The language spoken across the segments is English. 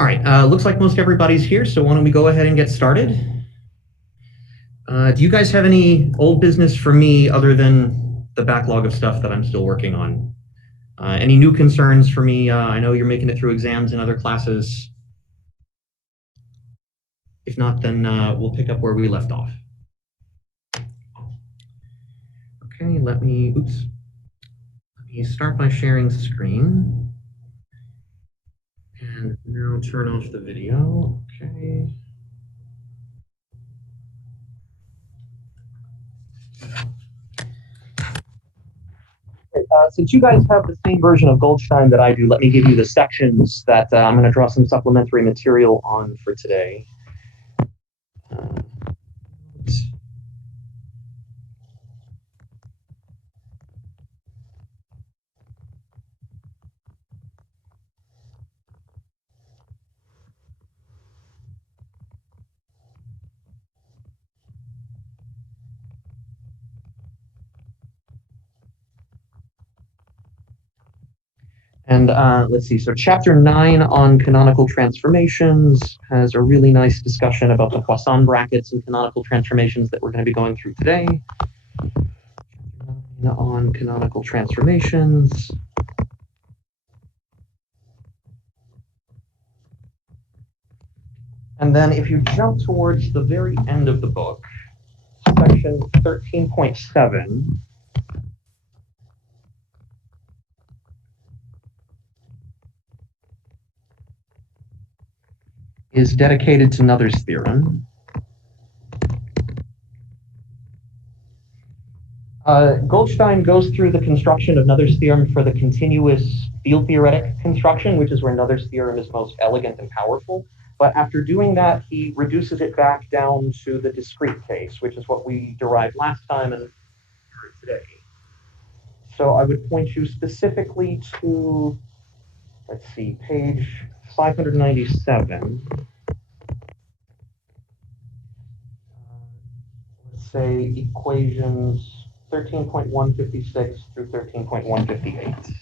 All right, looks like most everybody's here, so why don't we go ahead and get started? Do you guys have any old business for me other than the backlog of stuff that I'm still working on? Any new concerns for me? I know you're making it through exams and other classes. If not, then we'll pick up where we left off. Okay, let me start by sharing screen. And now turn off the video, okay. Since you guys have the same version of Goldstein that I do, let me give you the sections that I'm going to draw some supplementary material on for today. And let's see, so chapter 9 on canonical transformations has a really nice discussion about the Poisson brackets and canonical transformations that we're going to be going through today. Chapter 9 on canonical transformations. And then if you jump towards the very end of the book, section 13.7, is dedicated to Noether's theorem. Goldstein goes through the construction of Noether's theorem for the continuous field theoretic construction, which is where Noether's theorem is most elegant and powerful. But after doing that, he reduces it back down to the discrete case, which is what we derived last time and today. So I would point you specifically to, let's see, page 597. Let's say equations 13.156 through 13.158.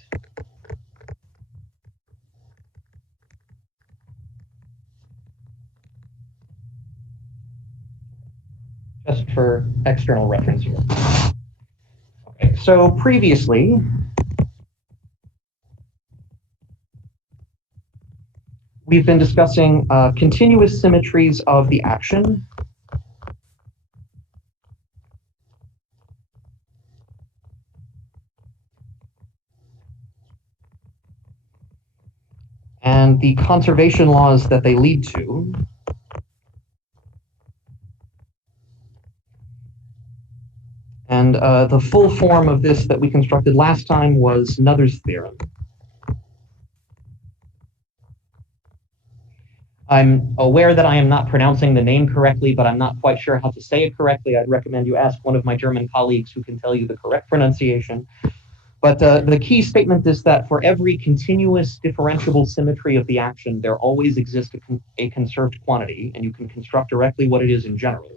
Just for external reference here. Okay, so previously, we've been discussing continuous symmetries of the action. And the conservation laws that they lead to. And the full form of this that we constructed last time was Noether's theorem. I'm aware that I am not pronouncing the name correctly, but I'm not quite sure how to say it correctly. I'd recommend you ask one of my German colleagues who can tell you the correct pronunciation. But the key statement is that for every continuous differentiable symmetry of the action, there always exists a conserved quantity, and you can construct directly what it is in general.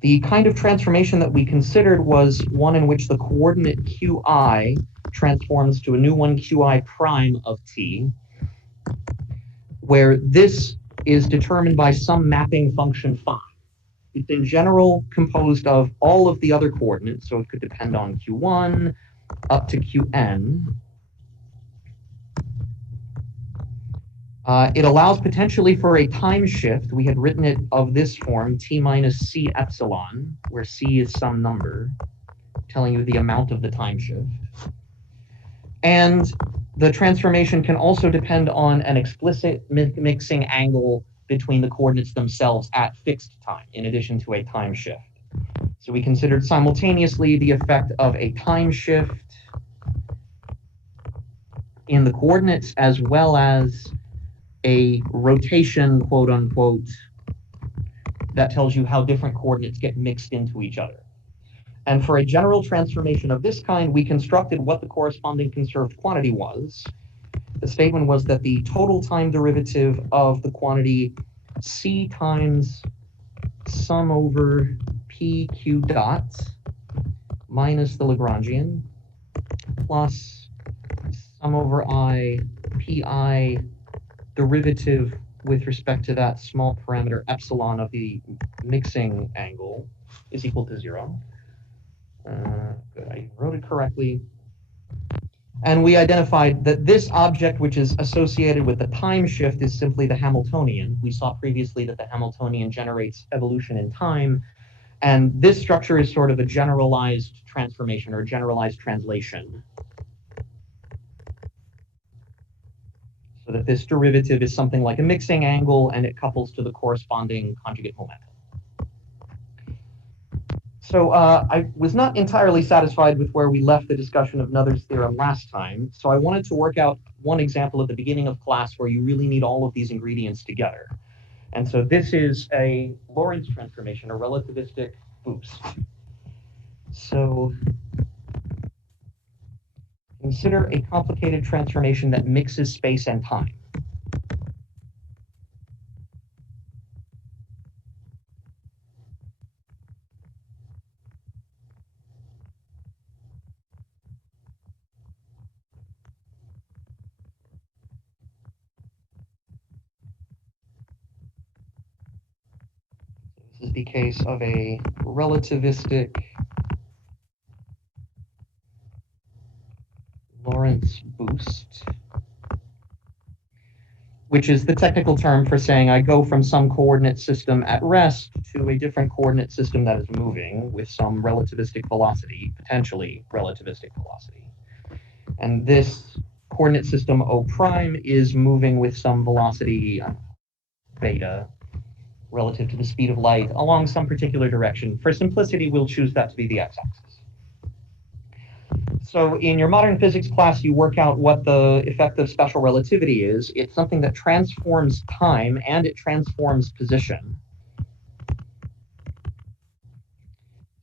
The kind of transformation that we considered was one in which the coordinate qi transforms to a new one qi prime of t, where this is determined by some mapping function phi. It's in general composed of all of the other coordinates, so it could depend on q1 up to qn. It allows potentially for a time shift. We had written it of this form, t minus c epsilon, where c is some number, telling you the amount of the time shift. And the transformation can also depend on an explicit mixing angle between the coordinates themselves at fixed time, in addition to a time shift. So we considered simultaneously the effect of a time shift in the coordinates as well as a rotation, quote unquote, that tells you how different coordinates get mixed into each other. And for a general transformation of this kind, we constructed what the corresponding conserved quantity was. The statement was that the total time derivative of the quantity c times sum over pq dot minus the Lagrangian plus sum over I pi derivative with respect to that small parameter epsilon of the mixing angle is equal to 0. Good, I wrote it correctly. And we identified that this object, which is associated with the time shift, is simply the Hamiltonian. We saw previously that the Hamiltonian generates evolution in time. And this structure is sort of a generalized transformation or generalized translation. So that this derivative is something like a mixing angle, and it couples to the corresponding conjugate momentum. So I was not entirely satisfied with where we left the discussion of Noether's theorem last time, so I wanted to work out one example at the beginning of class where you really need all of these ingredients together. And so this is a Lorentz transformation, a relativistic boost. So consider a complicated transformation that mixes space and time. This is the case of a relativistic Lorentz boost, which is the technical term for saying I go from some coordinate system at rest to a different coordinate system that is moving with some relativistic velocity, potentially relativistic velocity. And this coordinate system O prime is moving with some velocity beta relative to the speed of light along some particular direction. For simplicity, we'll choose that to be the x-axis. So in your modern physics class, you work out what the effect of special relativity is. It's something that transforms time and it transforms position.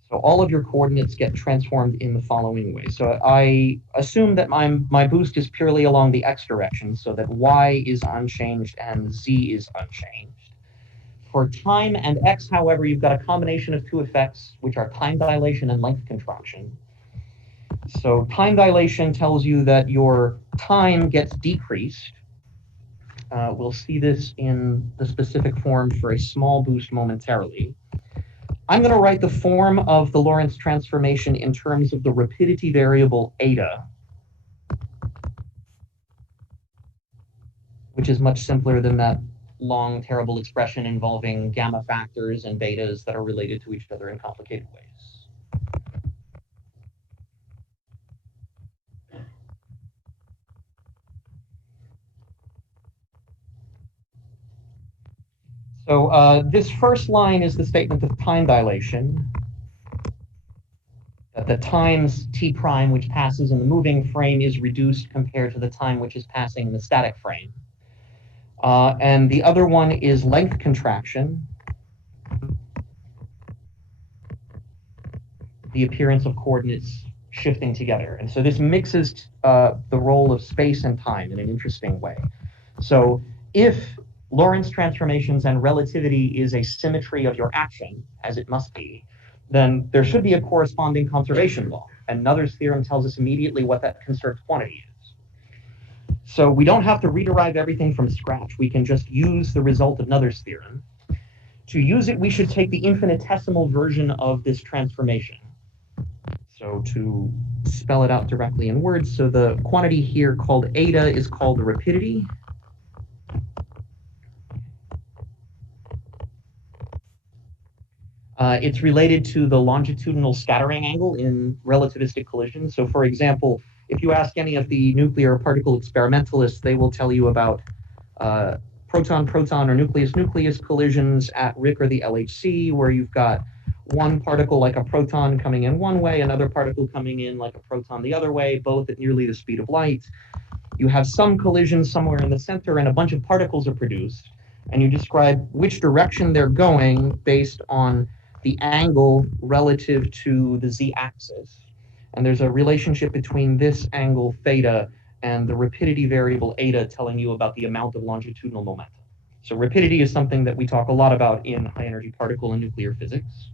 So all of your coordinates get transformed in the following way. So I assume that my boost is purely along the x direction, so that y is unchanged and z is unchanged. For time and x, however, you've got a combination of two effects, which are time dilation and length contraction. So time dilation tells you that your time gets decreased. We'll see this in the specific form for a small boost momentarily. I'm going to write the form of the Lorentz transformation in terms of the rapidity variable eta, which is much simpler than that long, terrible expression involving gamma factors and betas that are related to each other in complicated ways. So this first line is the statement of time dilation, that the times t prime which passes in the moving frame is reduced compared to the time which is passing in the static frame. And the other one is length contraction, the appearance of coordinates shifting together. And so this mixes the role of space and time in an interesting way. So if Lorentz transformations and relativity is a symmetry of your action, as it must be, then there should be a corresponding conservation law. And Noether's theorem tells us immediately what that conserved quantity is. So we don't have to rederive everything from scratch. We can just use the result of Noether's theorem. To use it, we should take the infinitesimal version of this transformation. So to spell it out directly in words, so the quantity here called eta is called the rapidity. It's related to the longitudinal scattering angle in relativistic collisions. So for example, if you ask any of the nuclear particle experimentalists, they will tell you about proton-proton or nucleus-nucleus collisions at RIC or the LHC, where you've got one particle like a proton coming in one way, another particle coming in like a proton the other way, both at nearly the speed of light. You have some collision somewhere in the center and a bunch of particles are produced, and you describe which direction they're going based on the angle relative to the z-axis. And there's a relationship between this angle theta and the rapidity variable eta telling you about the amount of longitudinal momentum. So rapidity is something that we talk a lot about in high-energy particle and nuclear physics.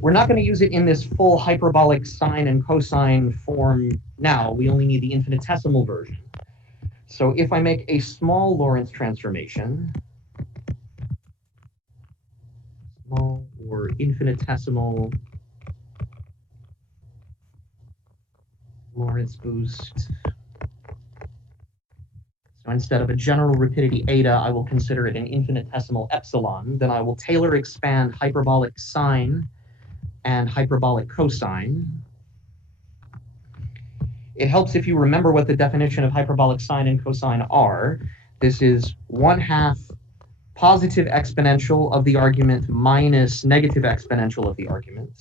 We're not going to use it in this full hyperbolic sine and cosine form now. We only need the infinitesimal version. So if I make a small Lorentz transformation, small or infinitesimal Lorentz boost, so instead of a general rapidity eta, I will consider it an infinitesimal epsilon. Then I will Taylor expand hyperbolic sine and hyperbolic cosine. It helps if you remember what the definition of hyperbolic sine and cosine are. This is 1/2 positive exponential of the argument minus negative exponential of the argument.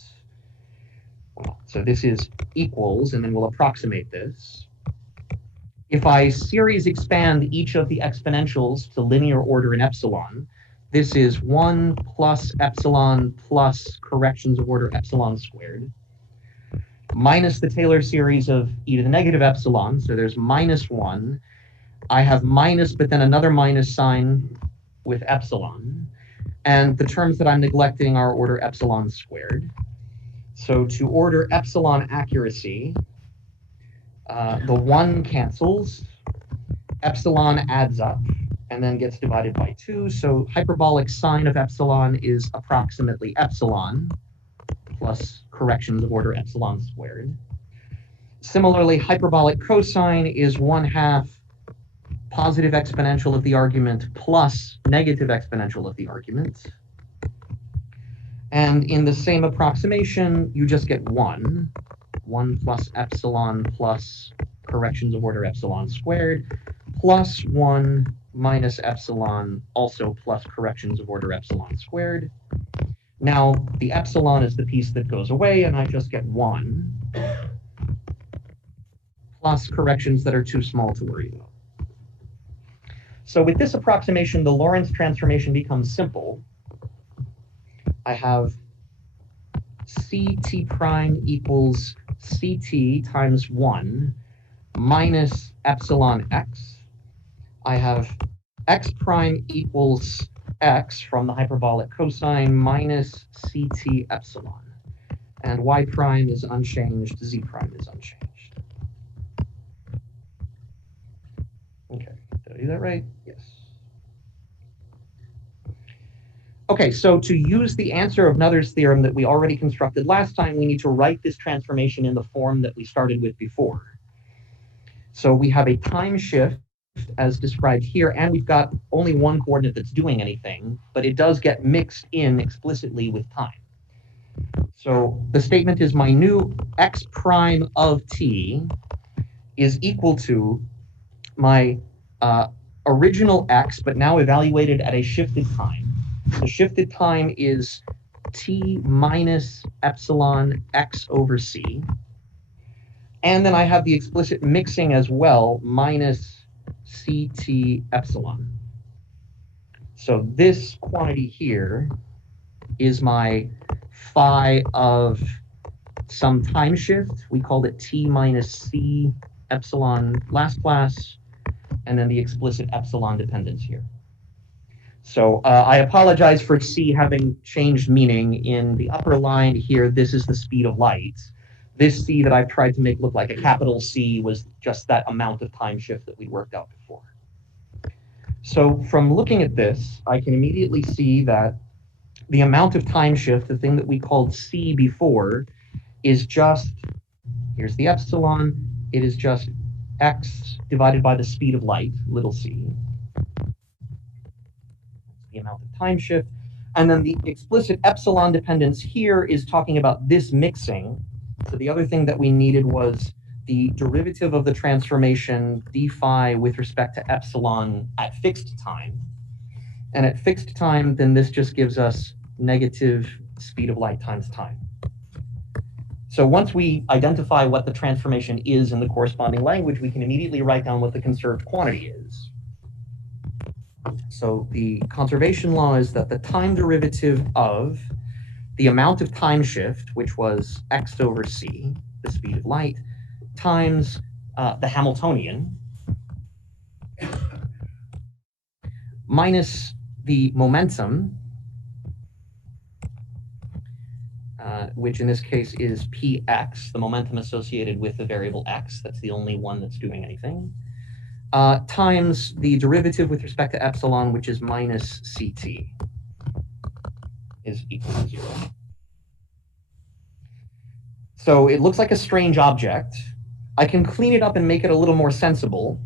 So this is equals, and then we'll approximate this. If I series expand each of the exponentials to linear order in epsilon, this is 1 plus epsilon plus corrections of order epsilon squared, minus the Taylor series of e to the negative epsilon, so there's -1. I have minus, but then another minus sign with epsilon, and the terms that I'm neglecting are order epsilon squared. So to order epsilon accuracy, the 1 cancels, epsilon adds up, and then gets divided by 2. So hyperbolic sine of epsilon is approximately epsilon, plus corrections of order epsilon squared. Similarly, hyperbolic cosine is 1/2 positive exponential of the argument plus negative exponential of the argument. And in the same approximation, you just get 1 plus epsilon plus corrections of order epsilon squared, plus 1 minus epsilon, also plus corrections of order epsilon squared. Now, the epsilon is the piece that goes away, and I just get 1 plus corrections that are too small to worry about. So with this approximation, the Lorentz transformation becomes simple. I have Ct prime equals Ct times 1 minus epsilon x. I have x prime equals x from the hyperbolic cosine minus Ct epsilon. And y prime is unchanged, z prime is unchanged. Okay, did I do that right? Yes. Okay, so to use the answer of Noether's theorem that we already constructed last time, we need to write this transformation in the form that we started with before. So we have a time shift as described here, and we've got only one coordinate that's doing anything, but it does get mixed in explicitly with time. So the statement is my new x prime of t is equal to my original x, but now evaluated at a shifted time. The shifted time is t minus epsilon x over c. And then I have the explicit mixing as well, minus ct epsilon. So this quantity here is my phi of some time shift. We called it t minus c epsilon last class, and then the explicit epsilon dependence here. So I apologize for c having changed meaning. In the upper line here, this is the speed of light. This c that I've tried to make look like a capital C was just that amount of time shift that we worked out before. So from looking at this, I can immediately see that the amount of time shift, the thing that we called c before, is just, here's the epsilon, it is just x divided by the speed of light, little c. The amount of time shift. And then the explicit epsilon dependence here is talking about this mixing. So the other thing that we needed was the derivative of the transformation d phi with respect to epsilon at fixed time. And at fixed time, then this just gives us negative speed of light times time. So once we identify what the transformation is in the corresponding language, we can immediately write down what the conserved quantity is. So the conservation law is that the time derivative of the amount of time shift, which was x over c, the speed of light, times the Hamiltonian, minus the momentum, which in this case is px, the momentum associated with the variable x. That's the only one that's doing anything. times the derivative with respect to epsilon, which is minus ct, is equal to 0. So it looks like a strange object. I can clean it up and make it a little more sensible.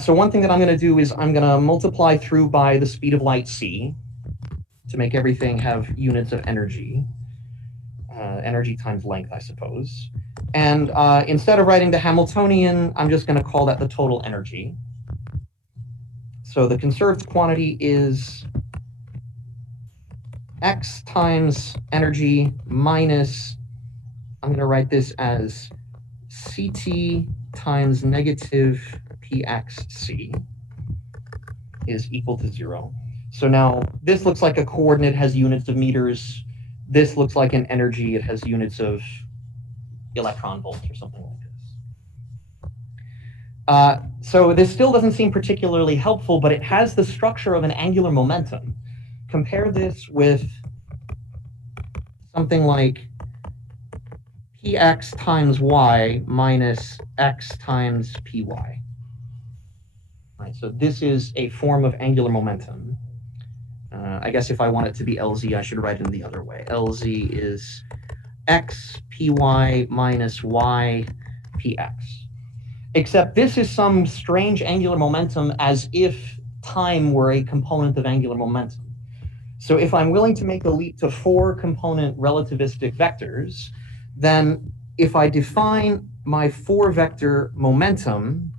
So one thing that I'm going to do is I'm going to multiply through by the speed of light c to make everything have units of energy. Energy times length, I suppose. And instead of writing the Hamiltonian, I'm just going to call that the total energy. So the conserved quantity is x times energy minus, I'm going to write this as ct times negative pxc is equal to 0. So now this looks like a coordinate, has units of meters. This looks like an energy, it has units of electron volts or something like this. So this still doesn't seem particularly helpful, but it has the structure of an angular momentum. Compare this with something like px times y minus x times py. Right, so this is a form of angular momentum. I guess if I want it to be Lz, I should write it in the other way. Lz is x py minus y px. Except this is some strange angular momentum as if time were a component of angular momentum. So if I'm willing to make a leap to 4-component relativistic vectors, then if I define my 4-vector momentum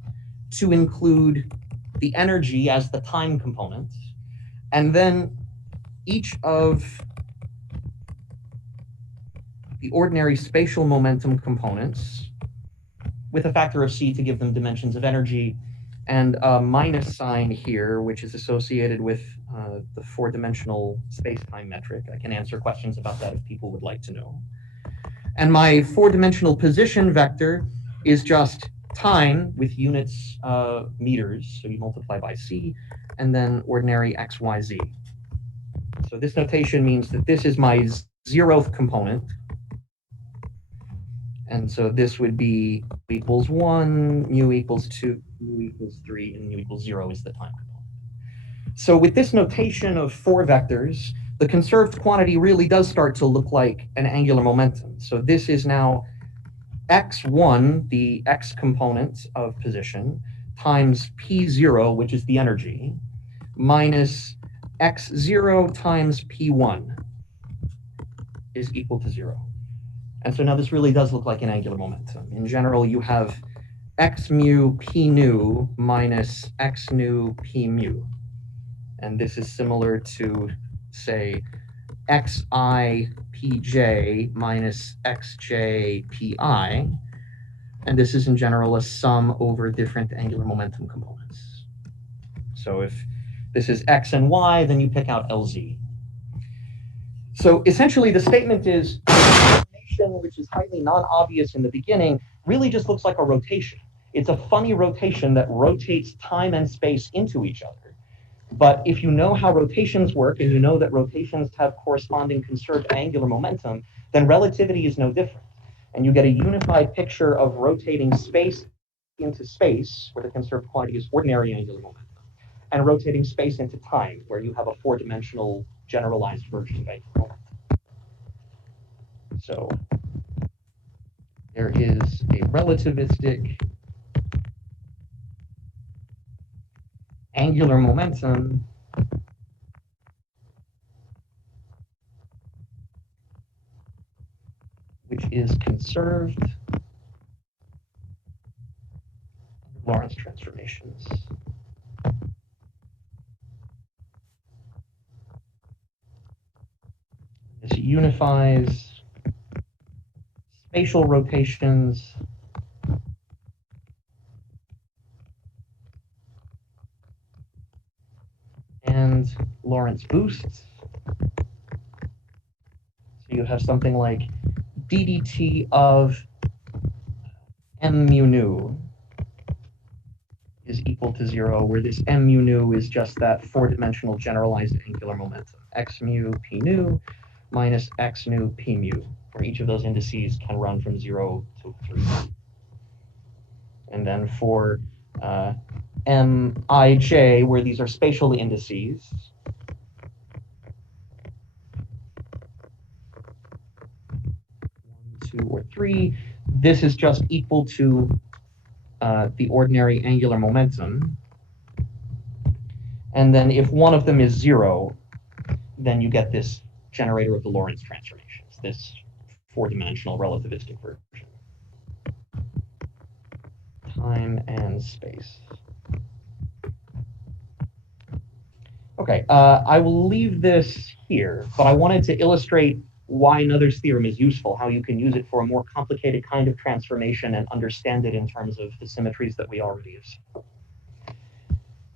to include the energy as the time component, and then each of the ordinary spatial momentum components with a factor of c to give them dimensions of energy, and a minus sign here, which is associated with the 4-dimensional space-time metric. I can answer questions about that if people would like to know. And my 4-dimensional position vector is just time with units meters, so you multiply by c, and then ordinary x, y, z. So this notation means that this is my 0th component. And so this would be equals 1, mu equals 2, mu equals 3, and mu equals 0 is the time component. So with this notation of 4 vectors, the conserved quantity really does start to look like an angular momentum. So this is now x1, the x component of position, times p0, which is the energy, minus x0 times p1 is equal to 0. And so now this really does look like an angular momentum. In general, you have x mu p nu minus x nu p mu. And this is similar to, say, xi pj minus xj pi. And this is in general a sum over different angular momentum components. So if this is x and y, then you pick out Lz. So essentially the statement is, which is highly non-obvious in the beginning, really just looks like a rotation. It's a funny rotation that rotates time and space into each other. But if you know how rotations work, and you know that rotations have corresponding conserved angular momentum, then relativity is no different. And you get a unified picture of rotating space into space, where the conserved quantity is ordinary angular momentum, and rotating space into time, where you have a 4-dimensional generalized version of angular momentum. So there is a relativistic angular momentum which is conserved under Lorentz transformations. This unifies spatial rotations and Lorentz boosts. So you have something like ddt of m mu nu is equal to 0, where this m mu nu is just that 4-dimensional generalized angular momentum, x mu p nu minus x nu p mu, where each of those indices can run from 0 to 3. And then for Mij, where these are spatial indices. 1, 2, or 3. This is just equal to the ordinary angular momentum. And then if one of them is 0, then you get this generator of the Lorentz transformations, this 4-dimensional relativistic version. Time and space. Okay, I will leave this here, but I wanted to illustrate why Noether's theorem is useful, how you can use it for a more complicated kind of transformation and understand it in terms of the symmetries that we already have seen.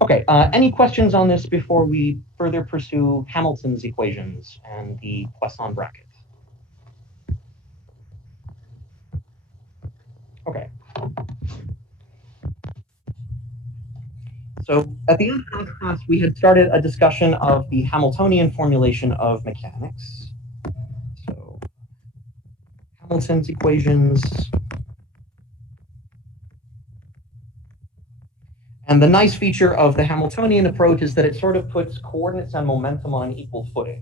Okay, any questions on this before we further pursue Hamilton's equations and the Poisson bracket? Okay. So at the end of class, we had started a discussion of the Hamiltonian formulation of mechanics. So Hamilton's equations. And the nice feature of the Hamiltonian approach is that it sort of puts coordinates and momentum on an equal footing.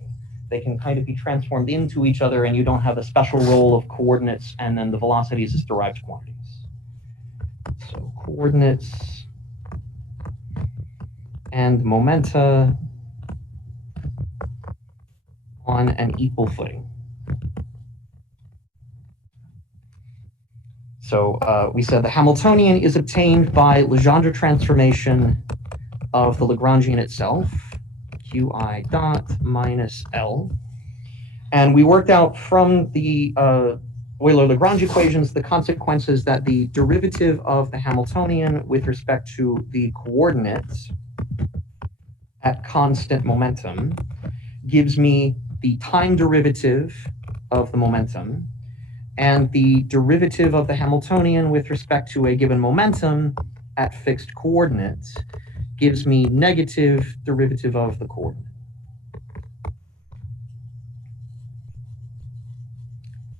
They can kind of be transformed into each other, and you don't have a special role of coordinates and then the velocities as derived quantities. So coordinates and momenta on an equal footing. So we said the Hamiltonian is obtained by Legendre transformation of the Lagrangian itself, qi dot minus L. And we worked out from the Euler-Lagrange equations the consequences that the derivative of the Hamiltonian with respect to the coordinates at constant momentum gives me the time derivative of the momentum, and the derivative of the Hamiltonian with respect to a given momentum at fixed coordinates gives me negative derivative of the coordinate.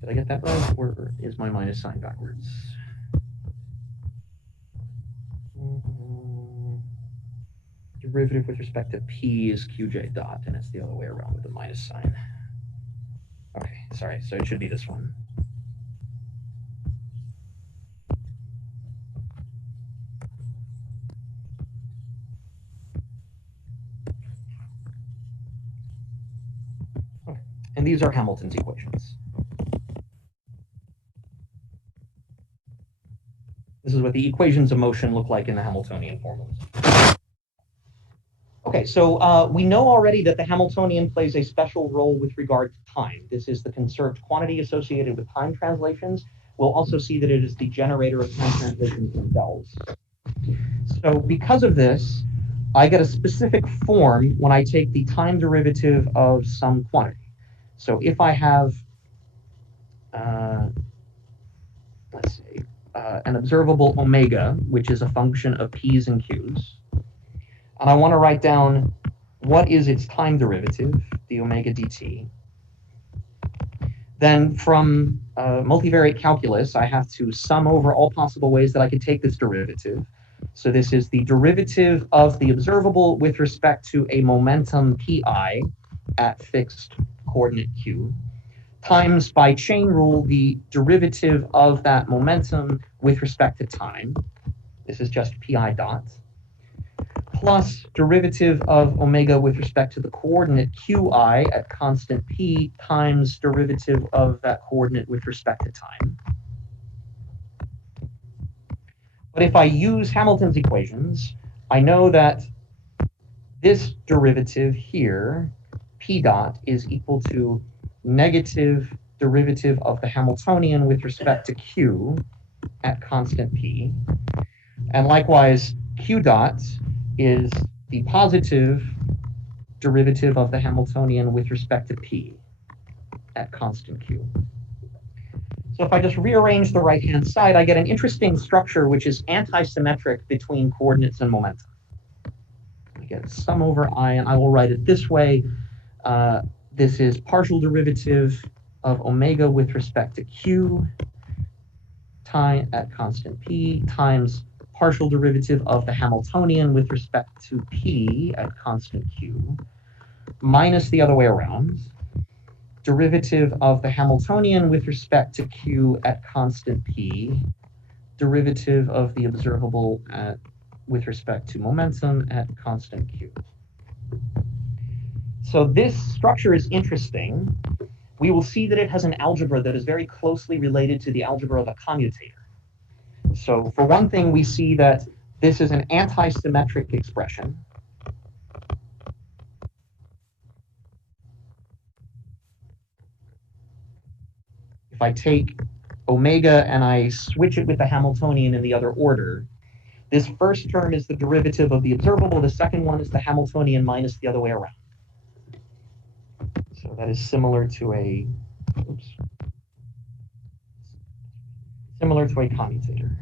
Did I get that right, or is my minus sign backwards? Derivative with respect to p is qj dot, and it's the other way around with the minus sign. Okay, sorry, so it should be this one. Okay. And these are Hamilton's equations. This is what the equations of motion look like in the Hamiltonian formulas. Okay, so we know already that the Hamiltonian plays a special role with regard to time. This is the conserved quantity associated with time translations. We'll also see that it is the generator of time translations themselves. So because of this, I get a specific form when I take the time derivative of some quantity. So if I have, let's say, an observable omega, which is a function of p's and q's, and I want to write down what is its time derivative, the omega dt, then from multivariate calculus, I have to sum over all possible ways that I could take this derivative. So this is the derivative of the observable with respect to a momentum pi at fixed coordinate q, times, by chain rule, the derivative of that momentum with respect to time. This is just pi dot, plus derivative of omega with respect to the coordinate qi at constant p times derivative of that coordinate with respect to time. But if I use Hamilton's equations, I know that this derivative here, p dot, is equal to negative derivative of the Hamiltonian with respect to q at constant p. And likewise, q dot is the positive derivative of the Hamiltonian with respect to p at constant q. So if I just rearrange the right-hand side, I get an interesting structure which is anti-symmetric between coordinates and momentum. I get sum over I, and I will write it this way. This is partial derivative of omega with respect to q time at constant p times partial derivative of the Hamiltonian with respect to P at constant Q, minus the other way around, derivative of the Hamiltonian with respect to Q at constant P, derivative of the observable with respect to momentum at constant Q. So this structure is interesting. We will see that it has an algebra that is very closely related to the algebra of a commutator. So for one thing, we see that this is an anti-symmetric expression. If I take omega and I switch it with the Hamiltonian in the other order, this first term is the derivative of the observable. The second one is the Hamiltonian minus the other way around. So that is similar to a, commutator.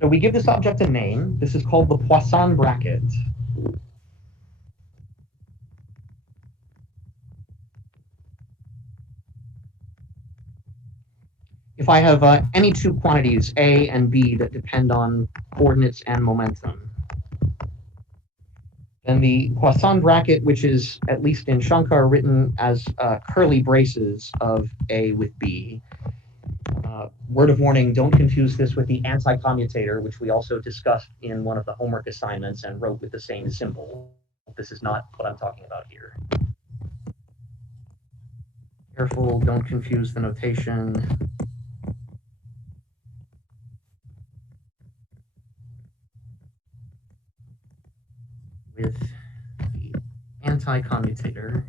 So we give this object a name. This is called the Poisson bracket. If I have any two quantities, A and B, that depend on coordinates and momentum, then the Poisson bracket, which is, at least in Shankar, written as curly braces of A with B. Word of warning, don't confuse this with the anti-commutator, which we also discussed in one of the homework assignments and wrote with the same symbol. This is not what I'm talking about here. Careful, don't confuse the notation. With the anti-commutator.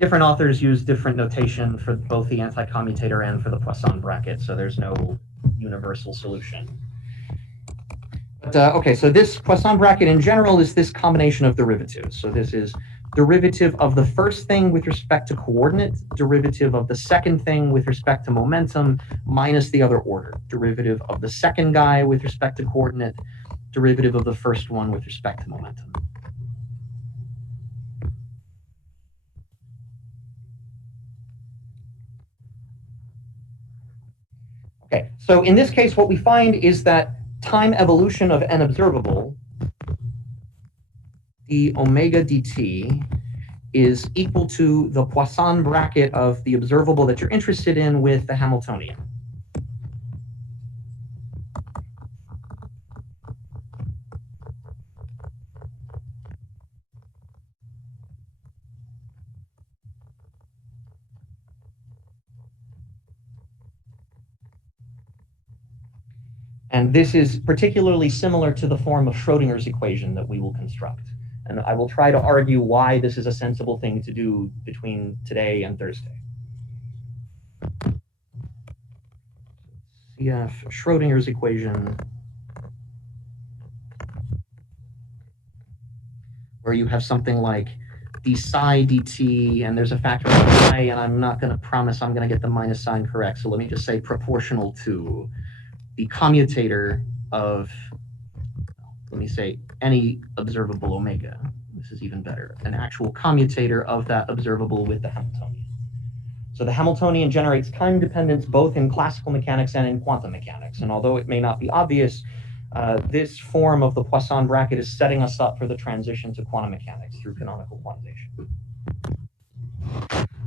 Different authors use different notation for both the anti-commutator and for the Poisson bracket, so there's no universal solution. But, okay, so this Poisson bracket in general is this combination of derivatives. So this is derivative of the first thing with respect to coordinate, derivative of the second thing with respect to momentum, minus the other order, derivative of the second guy with respect to coordinate, derivative of the first one with respect to momentum. Okay, so in this case, what we find is that time evolution of n observable, d omega dt, is equal to the Poisson bracket of the observable that you're interested in with the Hamiltonian. And this is particularly similar to the form of Schrodinger's equation that we will construct. And I will try to argue why this is a sensible thing to do between today and Thursday. CF Schrodinger's equation, where you have something like d psi dt, and there's a factor of psi, and I'm not going to promise I'm going to get the minus sign correct. So let me just say proportional to the commutator of, let me say, any observable omega. This is even better. An actual commutator of that observable with the Hamiltonian. So the Hamiltonian generates time dependence both in classical mechanics and in quantum mechanics. And although it may not be obvious, this form of the Poisson bracket is setting us up for the transition to quantum mechanics through canonical quantization.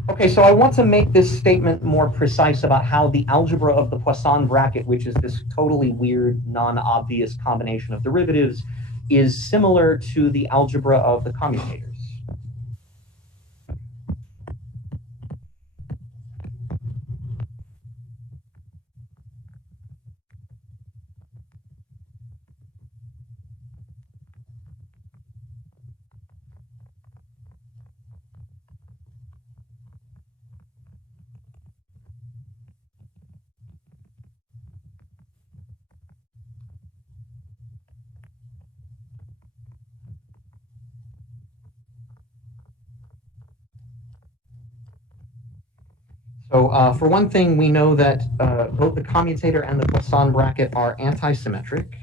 Okay, so I want to make this statement more precise about how the algebra of the Poisson bracket, which is this totally weird, non-obvious combination of derivatives, is similar to the algebra of the commutators. So for one thing, we know that both the commutator and the Poisson bracket are anti-symmetric.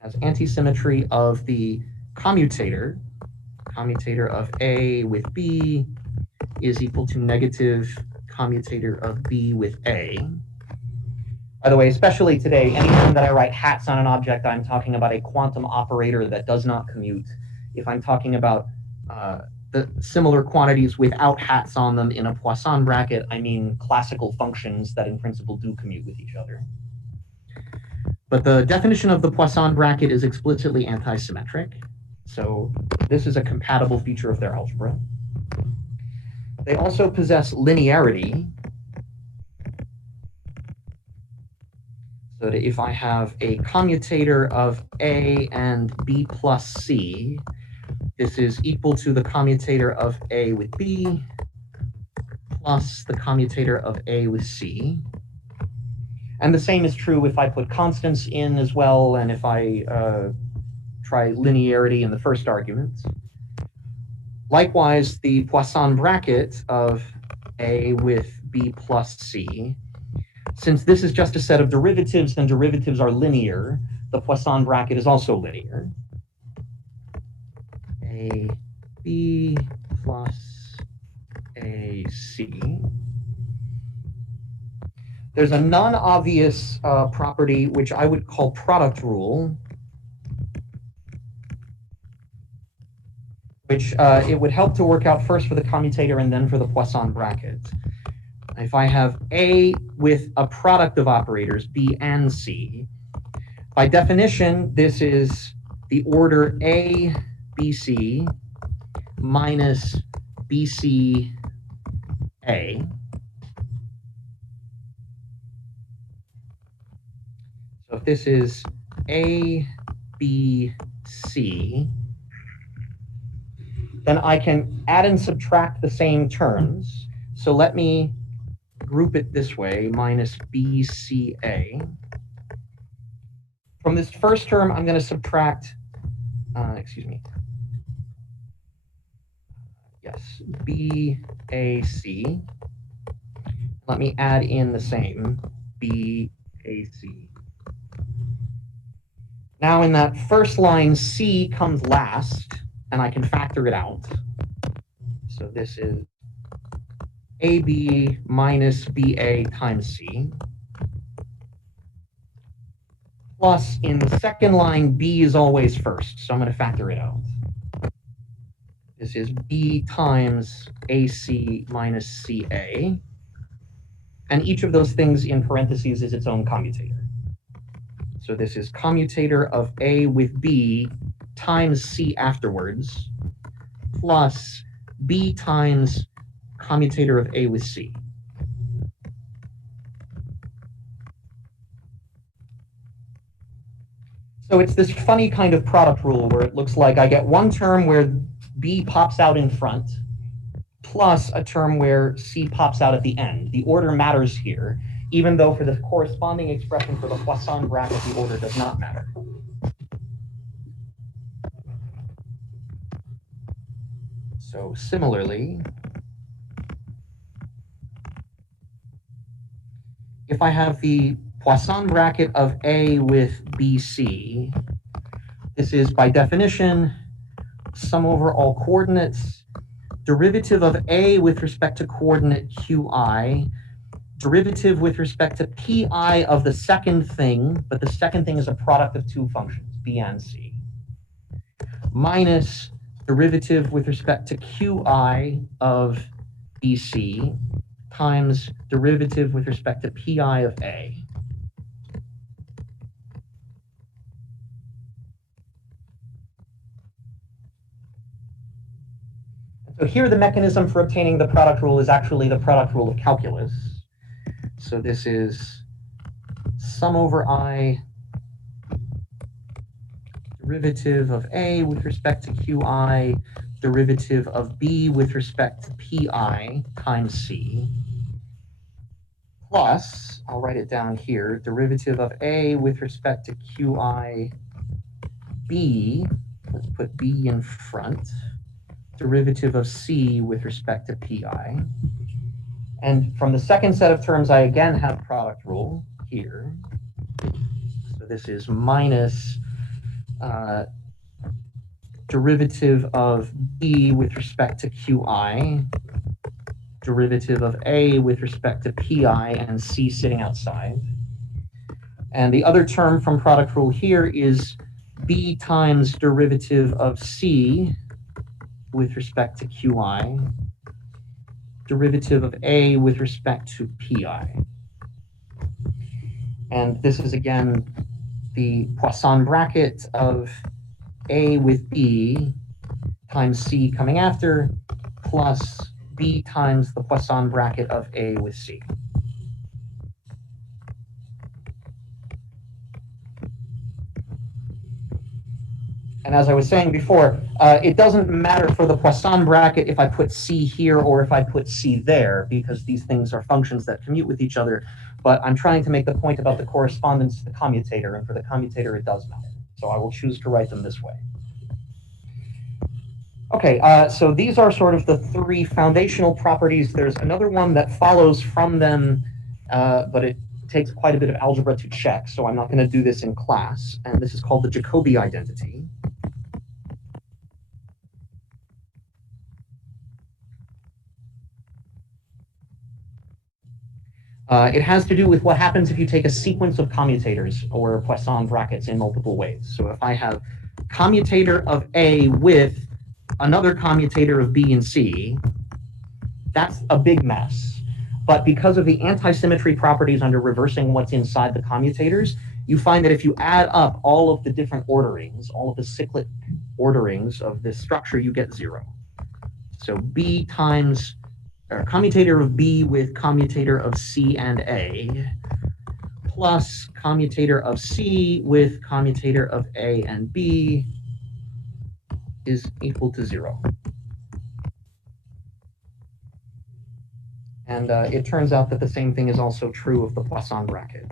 has antisymmetry of the commutator of A with B is equal to negative commutator of B with A. By the way, especially today, anytime that I write hats on an object, I'm talking about a quantum operator that does not commute. If I'm talking about the similar quantities without hats on them in a Poisson bracket, I mean classical functions that in principle do commute with each other. But the definition of the Poisson bracket is explicitly antisymmetric. So this is a compatible feature of their algebra. They also possess linearity. So that if I have a commutator of A and B plus C, this is equal to the commutator of A with B plus the commutator of A with C. And the same is true if I put constants in as well, and if I try linearity in the first argument. Likewise, the Poisson bracket of A with B plus C, since this is just a set of derivatives and derivatives are linear, the Poisson bracket is also linear. A B plus A C. There's a non-obvious property which I would call product rule, which it would help to work out first for the commutator and then for the Poisson bracket. If I have A with a product of operators, B and C, by definition, this is the order A, BC minus BC, A. So if this is A, B, C, then I can add and subtract the same terms. So let me group it this way, minus BCA. From this first term, I'm going to subtract, BAC. Let me add in the same, BAC. Now in that first line, C comes last, and I can factor it out. So this is AB minus BA times C. Plus, in the second line, B is always first, so I'm going to factor it out. This is B times AC minus CA. And each of those things in parentheses is its own commutator. So this is commutator of A with B times C afterwards, plus B times commutator of A with C. So it's this funny kind of product rule where it looks like I get one term where B pops out in front, plus a term where C pops out at the end. The order matters here, even though for the corresponding expression for the Poisson bracket, the order does not matter. So similarly, if I have the Poisson bracket of A with BC, this is by definition sum over all coordinates, derivative of A with respect to coordinate QI, derivative with respect to PI of the second thing, but the second thing is a product of two functions, B and C, minus derivative with respect to QI of BC times derivative with respect to PI of A. So here the mechanism for obtaining the product rule is actually the product rule of calculus. So this is sum over I derivative of A with respect to QI, derivative of B with respect to PI times C, plus, I'll write it down here, derivative of A with respect to QI B, let's put B in front, derivative of C with respect to PI. And from the second set of terms, I again have product rule here. So this is minus derivative of B with respect to Qi, derivative of A with respect to Pi, and C sitting outside. And the other term from product rule here is B times derivative of C with respect to Qi, derivative of A with respect to Pi. And this is, again, the Poisson bracket of A with B times C coming after, plus B times the Poisson bracket of A with C. And as I was saying before, it doesn't matter for the Poisson bracket if I put C here or if I put C there, because these things are functions that commute with each other. But I'm trying to make the point about the correspondence to the commutator, and for the commutator, it does matter. So I will choose to write them this way. Okay, so these are sort of the three foundational properties. There's another one that follows from them, but it takes quite a bit of algebra to check, so I'm not going to do this in class. And this is called the Jacobi identity. It has to do with what happens if you take a sequence of commutators or Poisson brackets in multiple ways. So if I have commutator of A with another commutator of B and C, that's a big mess. But because of the antisymmetry properties under reversing what's inside the commutators, you find that if you add up all of the different orderings, all of the cyclic orderings of this structure, you get 0. So B times commutator of B with commutator of C and A, plus commutator of C with commutator of A and B is equal to 0. And it turns out that the same thing is also true of the Poisson bracket.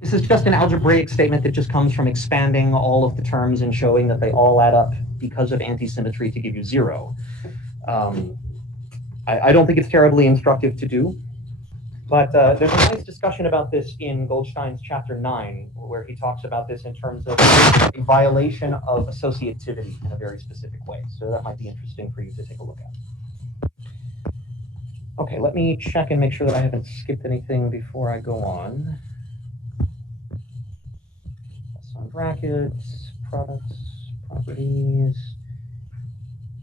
This is just an algebraic statement that just comes from expanding all of the terms and showing that they all add up because of antisymmetry to give you 0. I don't think it's terribly instructive to do, but there's a nice discussion about this in Goldstein's chapter 9, where he talks about this in terms of a violation of associativity in a very specific way. So that might be interesting for you to take a look at. Okay, let me check and make sure that I haven't skipped anything before I go on. Brackets, products, properties.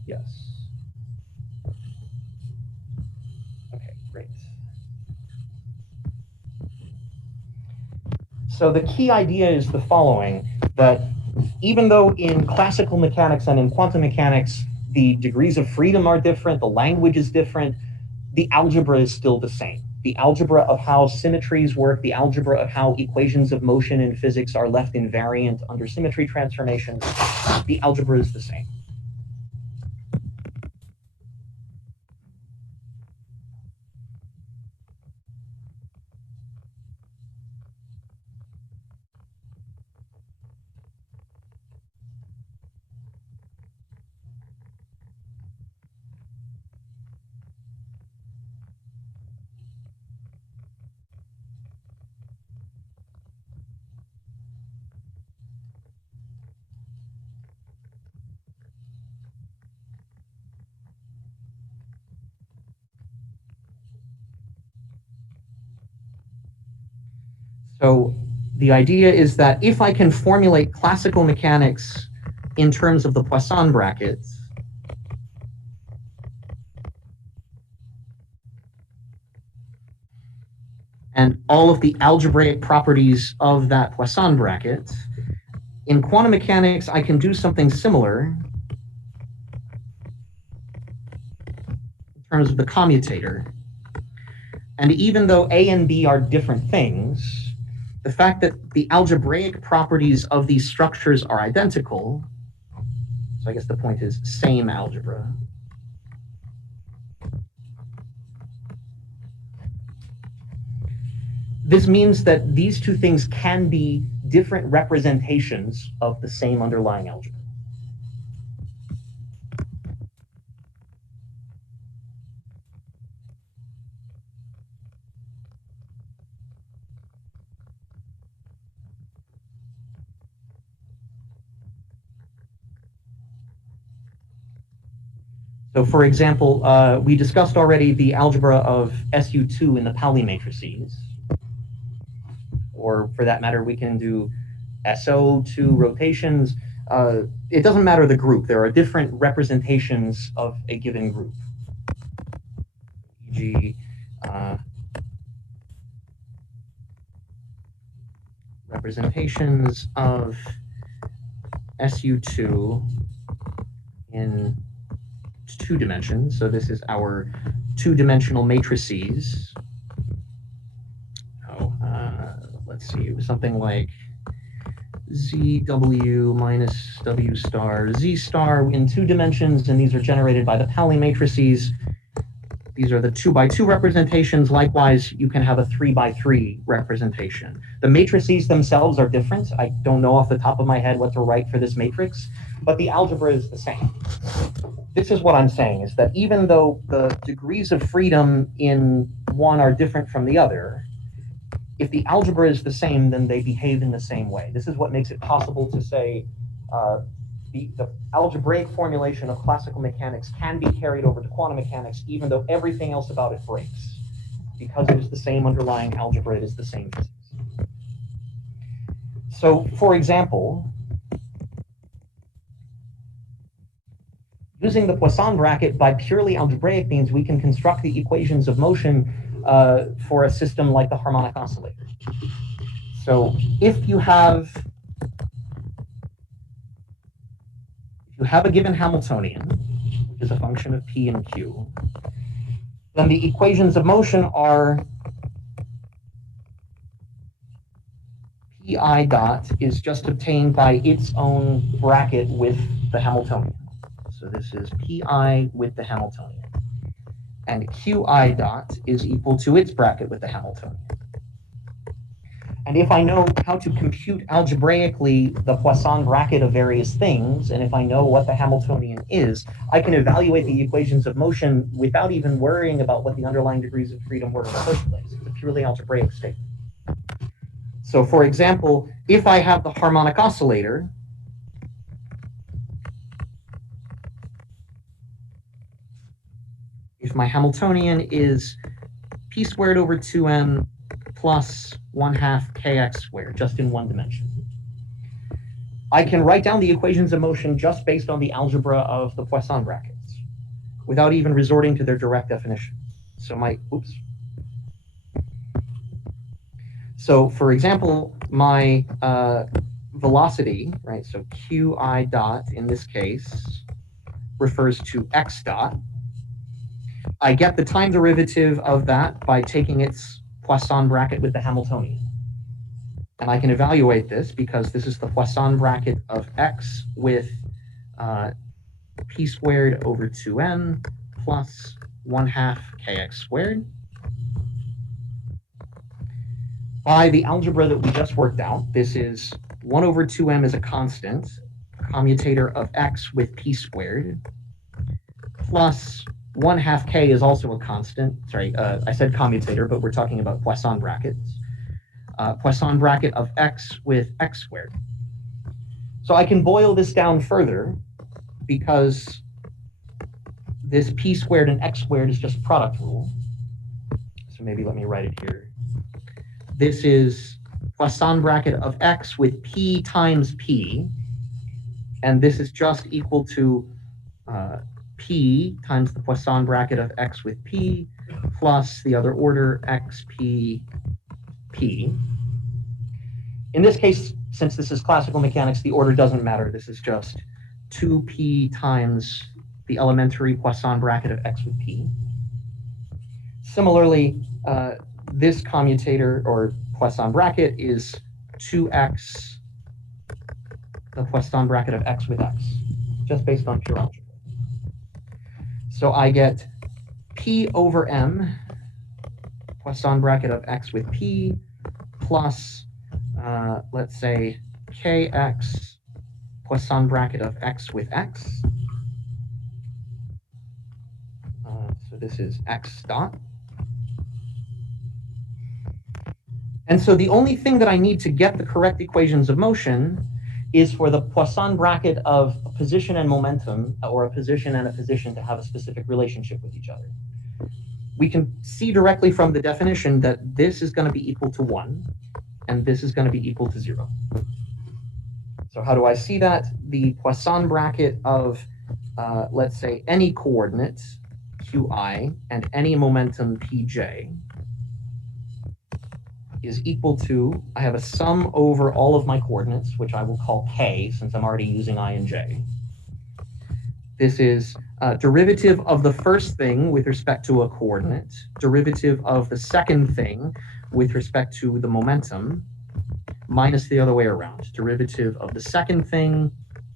Yes. Okay, great. So the key idea is the following, that even though in classical mechanics and in quantum mechanics, the degrees of freedom are different, the language is different, the algebra is still the same. The algebra of how symmetries work, the algebra of how equations of motion in physics are left invariant under symmetry transformations, the algebra is the same. So the idea is that if I can formulate classical mechanics in terms of the Poisson brackets, and all of the algebraic properties of that Poisson bracket, in quantum mechanics, I can do something similar in terms of the commutator. And even though A and B are different things, the fact that the algebraic properties of these structures are identical, so I guess the point is same algebra, This means that these two things can be different representations of the same underlying algebra. So for example, we discussed already the algebra of SU2 in the Pauli matrices. Or for that matter, we can do SO2 rotations. It doesn't matter the group. There are different representations of a given group. E.g., representations of SU2 in 2 dimensions. So this is our 2-dimensional matrices. Let's see, it was something like ZW minus W star Z star in 2 dimensions, and these are generated by the Pauli matrices. These are the 2x2 representations. Likewise, you can have a 3x3 representation. The matrices themselves are different. I don't know off the top of my head what to write for this matrix, but the algebra is the same. This is what I'm saying, is that even though the degrees of freedom in one are different from the other, if the algebra is the same, then they behave in the same way. This is what makes it possible to say the algebraic formulation of classical mechanics can be carried over to quantum mechanics, even though everything else about it breaks. Because it is the same underlying algebra, it is the same physics. So, for example, using the Poisson bracket by purely algebraic means we can construct the equations of motion for a system like the harmonic oscillator. So if you have a given Hamiltonian, which is a function of P and Q, then the equations of motion are Pi dot is just obtained by its own bracket with the Hamiltonian. So this is Pi with the Hamiltonian. And Qi dot is equal to its bracket with the Hamiltonian. And if I know how to compute algebraically the Poisson bracket of various things, and if I know what the Hamiltonian is, I can evaluate the equations of motion without even worrying about what the underlying degrees of freedom were in the first place. It's a purely algebraic statement. So for example, if I have the harmonic oscillator, if my Hamiltonian is p squared over 2m plus 1/2 kx squared, just in 1 dimension, I can write down the equations of motion just based on the algebra of the Poisson brackets, without even resorting to their direct definition. So for example, my velocity, right, so Qi dot in this case refers to x dot. I get the time derivative of that by taking its Poisson bracket with the Hamiltonian. And I can evaluate this because this is the Poisson bracket of x with p squared over 2m plus 1/2 kx squared. By the algebra that we just worked out, this is 1 over 2m is a constant, commutator of x with p squared, plus 1/2 k is also a constant. Sorry, I said commutator, but we're talking about Poisson brackets. Poisson bracket of x with x squared. So I can boil this down further because this p squared and x squared is just product rule. So maybe let me write it here. This is Poisson bracket of x with p times p, and this is just equal to p times the Poisson bracket of x with p plus the other order xp p. In this case, since this is classical mechanics, the order doesn't matter. This is just 2p times the elementary Poisson bracket of x with p. Similarly, this commutator or Poisson bracket is 2x, the Poisson bracket of x with x, just based on pure algebra. So I get p over m, Poisson bracket of x with p, plus, let's say, kx Poisson bracket of x with x. So this is x dot. And so the only thing that I need to get the correct equations of motion is for the Poisson bracket of a position and momentum, or a position and a position, to have a specific relationship with each other. We can see directly from the definition that this is going to be equal to 1, and this is going to be equal to 0. So how do I see that? The Poisson bracket of, let's say, any coordinate, qi, and any momentum, pj, is equal to, I have a sum over all of my coordinates, which I will call k, since I'm already using I and j. This is derivative of the first thing with respect to a coordinate, derivative of the second thing with respect to the momentum, minus the other way around. Derivative of the second thing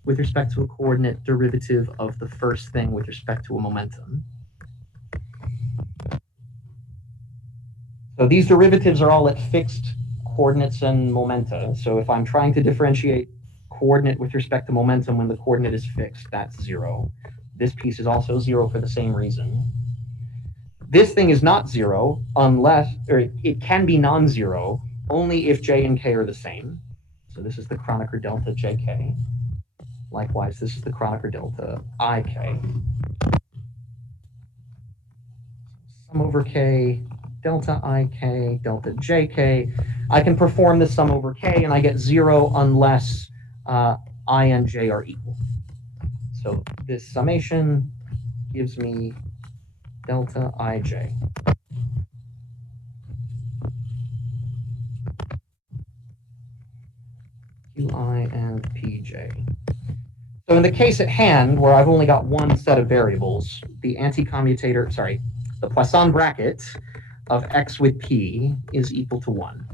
with respect to a coordinate, derivative of the first thing with respect to a momentum. So these derivatives are all at fixed coordinates and momenta. So if I'm trying to differentiate coordinate with respect to momentum when the coordinate is fixed, that's 0. This piece is also 0 for the same reason. This thing is not 0 unless, or it can be non-zero only if j and k are the same. So this is the Kronecker delta jk. Likewise, this is the Kronecker delta ik. Sum over k, delta ik, delta jk. I can perform this sum over k, and I get 0 unless I and j are equal. So this summation gives me delta ij. qi and pj. So in the case at hand, where I've only got one set of variables, the anti-commutator, sorry, the Poisson bracket of x with p is equal to 1,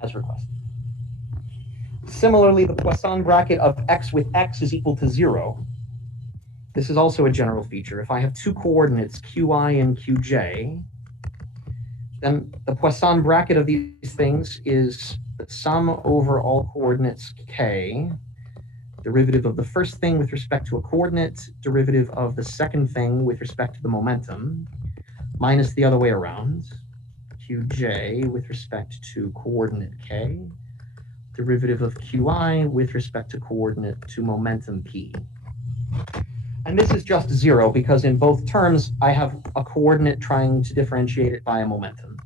as requested. Similarly, the Poisson bracket of x with x is equal to 0. This is also a general feature. If I have two coordinates, qi and qj, then the Poisson bracket of these things is the sum over all coordinates k, derivative of the first thing with respect to a coordinate, derivative of the second thing with respect to the momentum, minus the other way around, qj with respect to coordinate k, derivative of qi with respect to coordinate to momentum p. And this is just 0 because in both terms, I have a coordinate trying to differentiate it by a momentum.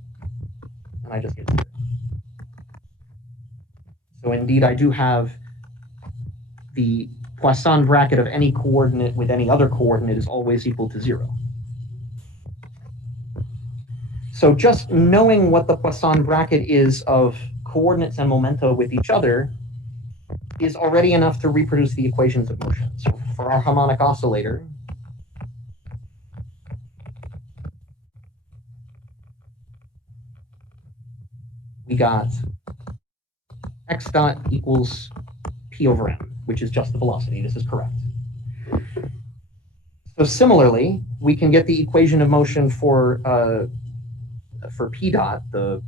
And I just get 0. So indeed, I do have the Poisson bracket of any coordinate with any other coordinate is always equal to 0. So just knowing what the Poisson bracket is of coordinates and momenta with each other is already enough to reproduce the equations of motion. So for our harmonic oscillator, we got x dot equals p over m, which is just the velocity. This is correct. So similarly, we can get the equation of motion for p dot, the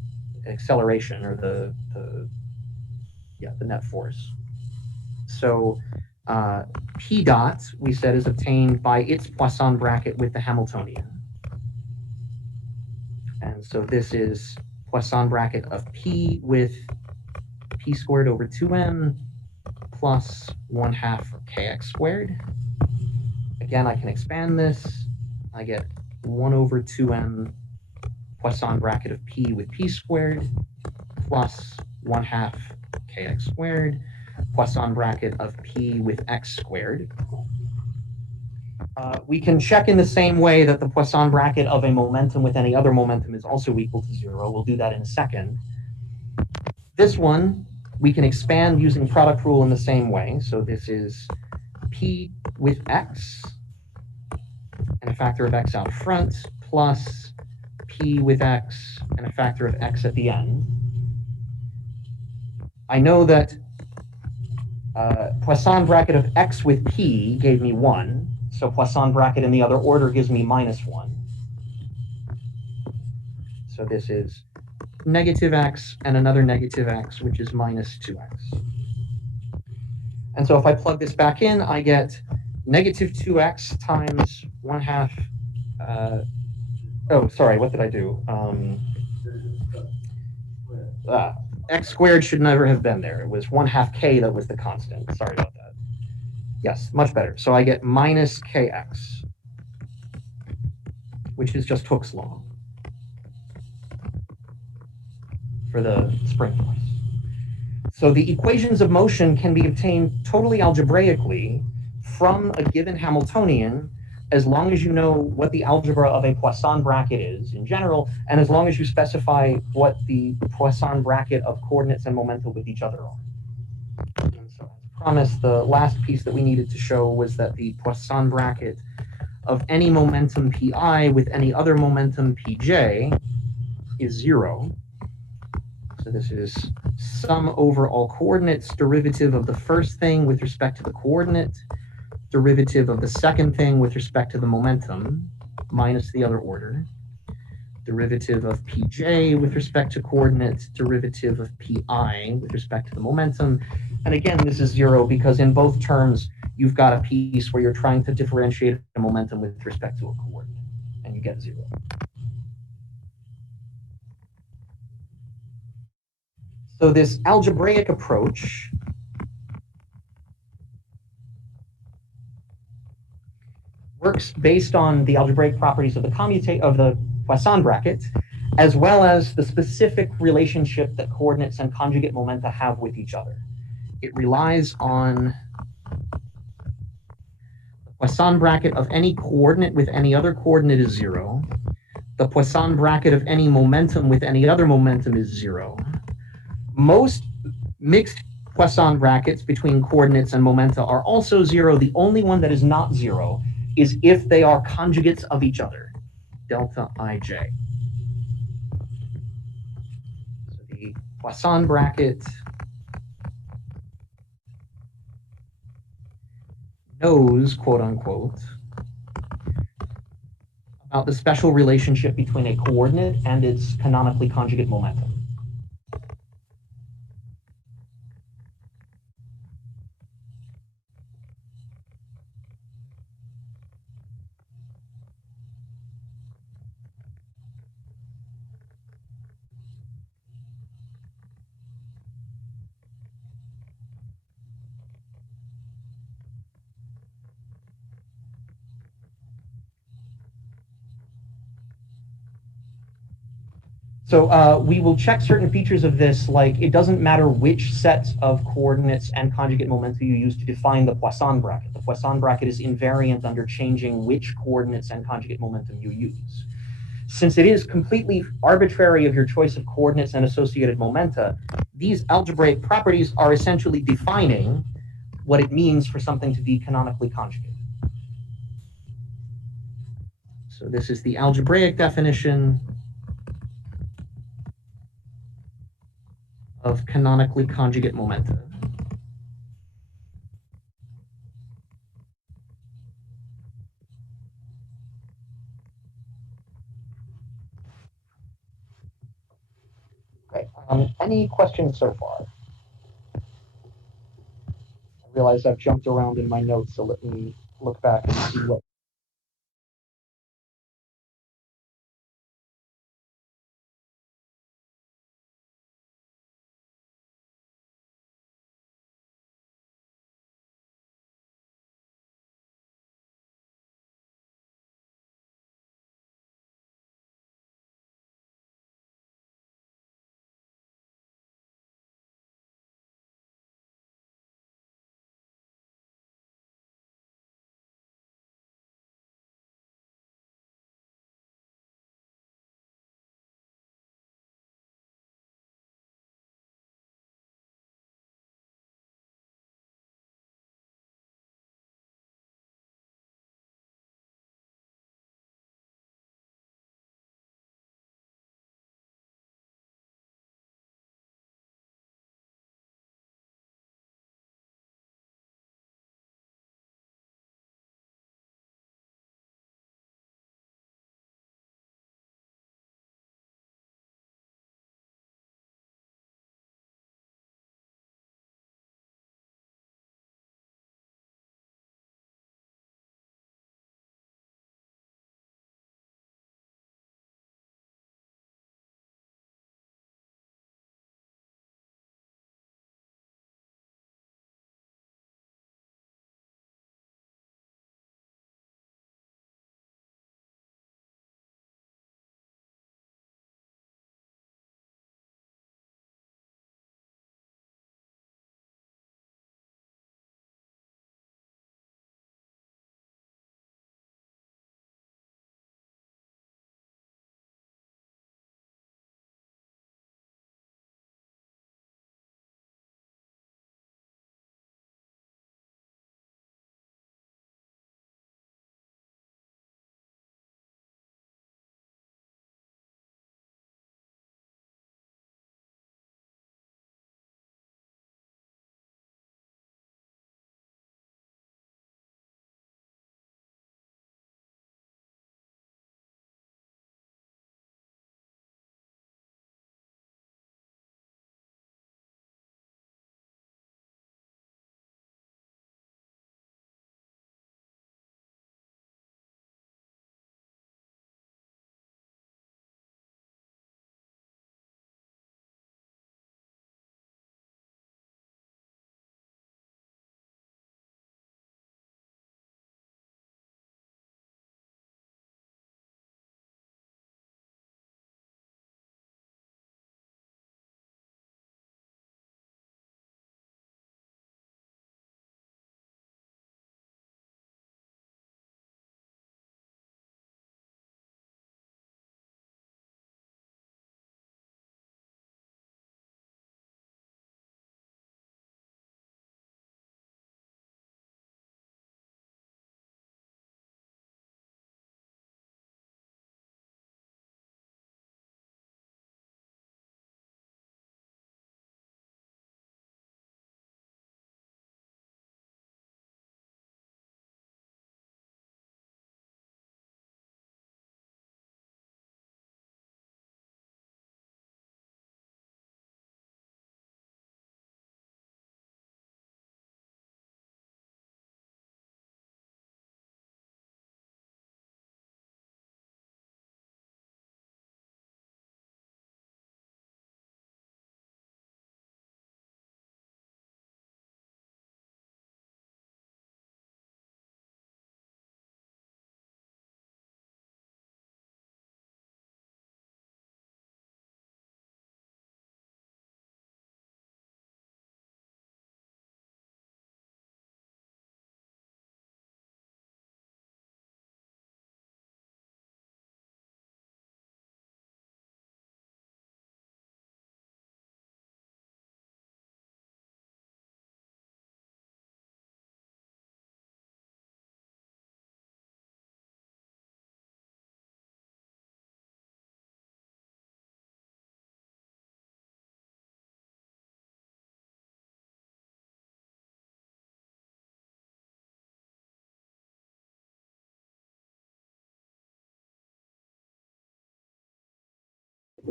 acceleration, or the net force. So p dot, we said, is obtained by its Poisson bracket with the Hamiltonian. And so this is Poisson bracket of p with p squared over 2m plus 1/2 kx squared. Again, I can expand this. I get 1 over 2m Poisson bracket of p with p squared plus 1/2 kx squared, Poisson bracket of p with x squared. We can check in the same way that the Poisson bracket of a momentum with any other momentum is also equal to 0. We'll do that in a second. This one, we can expand using product rule in the same way. So this is p with x and a factor of x out front plus p with x and a factor of x at the end. I know that Poisson bracket of x with p gave me 1. So Poisson bracket in the other order gives me -1. So this is negative x and another negative x, which is minus 2x. And so if I plug this back in, I get negative 2x times 1/2. Oh, sorry, what did I do? X squared should never have been there. It was 1/2 k that was the constant. Sorry about that. Yes, much better. So I get minus kx, which is just Hooke's law for the spring force. So the equations of motion can be obtained totally algebraically from a given Hamiltonian, as long as you know what the algebra of a Poisson bracket is in general, and as long as you specify what the Poisson bracket of coordinates and momenta with each other are. And so, as promised, the last piece that we needed to show was that the Poisson bracket of any momentum pi with any other momentum pj is 0. So this is sum over all coordinates, derivative of the first thing with respect to the coordinate, derivative of the second thing with respect to the momentum, minus the other order, derivative of pj with respect to coordinate, derivative of pi with respect to the momentum. And again, this is 0 because in both terms, you've got a piece where you're trying to differentiate a momentum with respect to a coordinate, and you get 0. So this algebraic approach works based on the algebraic properties of the Poisson bracket, as well as the specific relationship that coordinates and conjugate momenta have with each other. It relies on the Poisson bracket of any coordinate with any other coordinate is 0. The Poisson bracket of any momentum with any other momentum is 0. Most mixed Poisson brackets between coordinates and momenta are also 0. The only one that is not 0 is if they are conjugates of each other, delta ij. So the Poisson bracket knows, quote unquote, about the special relationship between a coordinate and its canonically conjugate momentum. So we will check certain features of this, like it doesn't matter which set of coordinates and conjugate momenta you use to define the Poisson bracket. The Poisson bracket is invariant under changing which coordinates and conjugate momentum you use. Since it is completely arbitrary of your choice of coordinates and associated momenta, these algebraic properties are essentially defining what it means for something to be canonically conjugate. So this is the algebraic definition of canonically conjugate momenta. Okay. Any questions so far? I realize I've jumped around in my notes, so let me look back and see what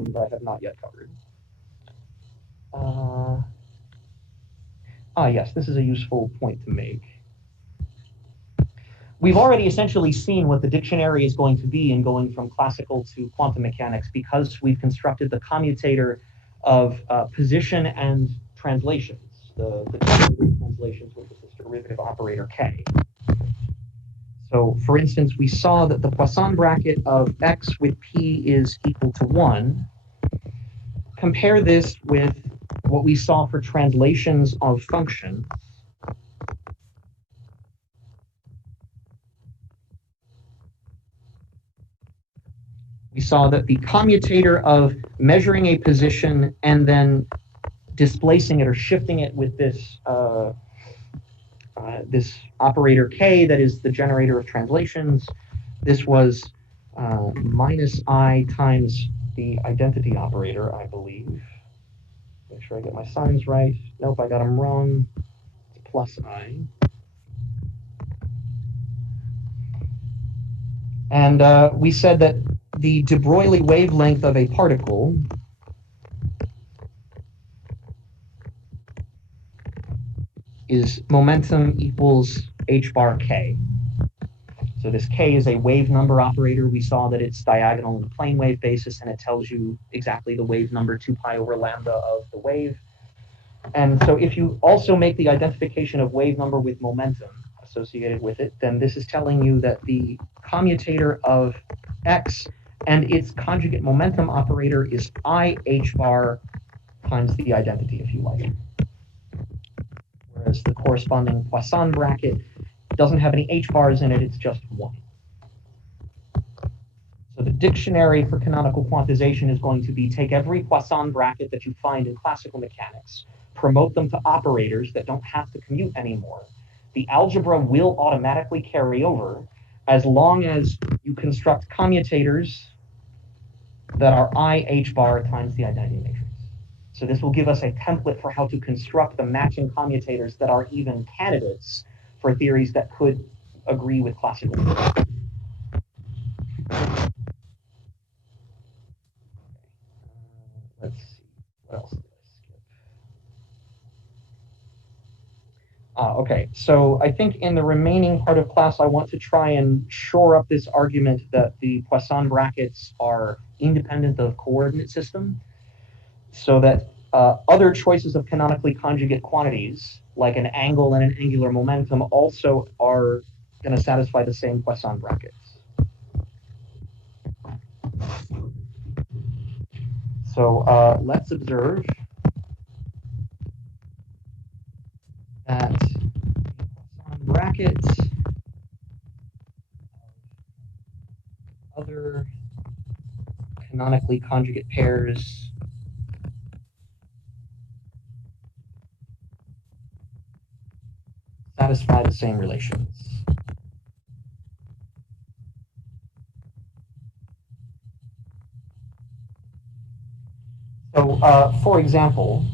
that I have not yet covered. Yes, this is a useful point to make. We've already essentially seen what the dictionary is going to be in going from classical to quantum mechanics because we've constructed the commutator of position and translations, the translations, which is this derivative operator k. So, for instance, we saw that the Poisson bracket of x with p is equal to 1. Compare this with what we saw for translations of functions. We saw that the commutator of measuring a position and then displacing it or shifting it with this this operator k that is the generator of translations, this was minus I times the identity operator, I believe. Make sure I get my signs right. Nope, I got them wrong. It's plus I. And we said that the de Broglie wavelength of a particle is momentum equals h bar k. So this k is a wave number operator. We saw that it's diagonal on the plane wave basis, and it tells you exactly the wave number 2 pi over lambda of the wave. And so if you also make the identification of wave number with momentum associated with it, then this is telling you that the commutator of x and its conjugate momentum operator is I h bar times the identity, if you like. Whereas the corresponding Poisson bracket doesn't have any h bars in it, it's just 1. So the dictionary for canonical quantization is going to be take every Poisson bracket that you find in classical mechanics, promote them to operators that don't have to commute anymore. The algebra will automatically carry over as long as you construct commutators that are I h bar times the identity matrix. So this will give us a template for how to construct the matching commutators that are even candidates for theories that could agree with classical. Let's see, what else did I skip? Okay, so I think in the remaining part of class, I want to try and shore up this argument that the Poisson brackets are independent of coordinate system, so that other choices of canonically conjugate quantities, like an angle and an angular momentum, also are going to satisfy the same Poisson brackets. So let's observe that Poisson brackets other canonically conjugate pairs satisfy the same relations. So, for example,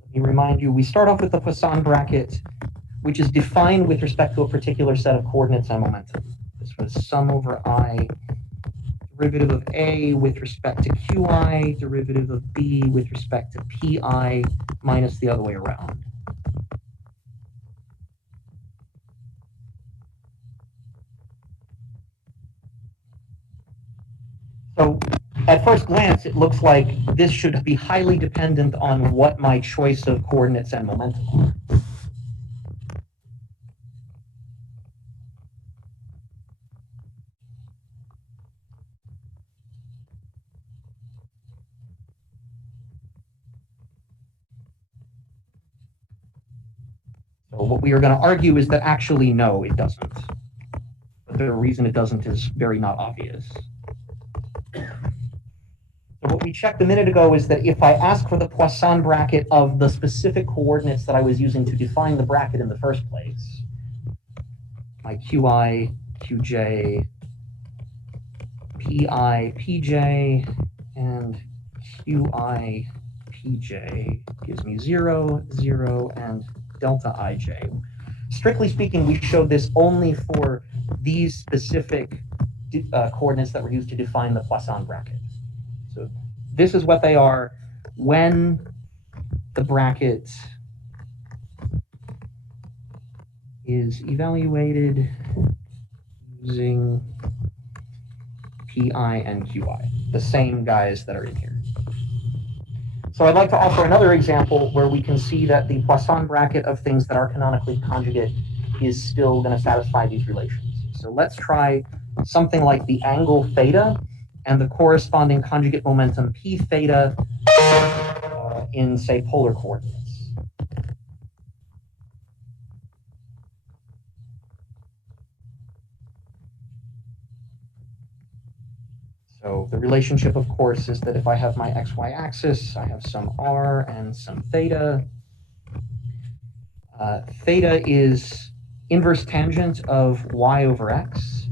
let me remind you, we start off with the Poisson bracket, which is defined with respect to a particular set of coordinates and momentum. This was sum over I, derivative of A with respect to Qi, derivative of B with respect to Pi, minus the other way around. So at first glance, it looks like this should be highly dependent on what my choice of coordinates and momentum are. So what we are going to argue is that actually, no, it doesn't. But the reason it doesn't is very not obvious. So what we checked a minute ago is that if I ask for the Poisson bracket of the specific coordinates that I was using to define the bracket in the first place, my Qi, Qj, Pi, Pj, and Qi, Pj gives me 0, 0, and delta ij. Strictly speaking, we showed this only for these specific coordinates that were used to define the Poisson bracket. So this is what they are when the bracket is evaluated using PI and QI, the same guys that are in here. So I'd like to offer another example where we can see that the Poisson bracket of things that are canonically conjugate is still going to satisfy these relations. So let's try something like the angle theta and the corresponding conjugate momentum p theta in, say, polar coordinates. So the relationship, of course, is that if I have my xy axis, I have some r and some theta. Theta is inverse tangent of y over x,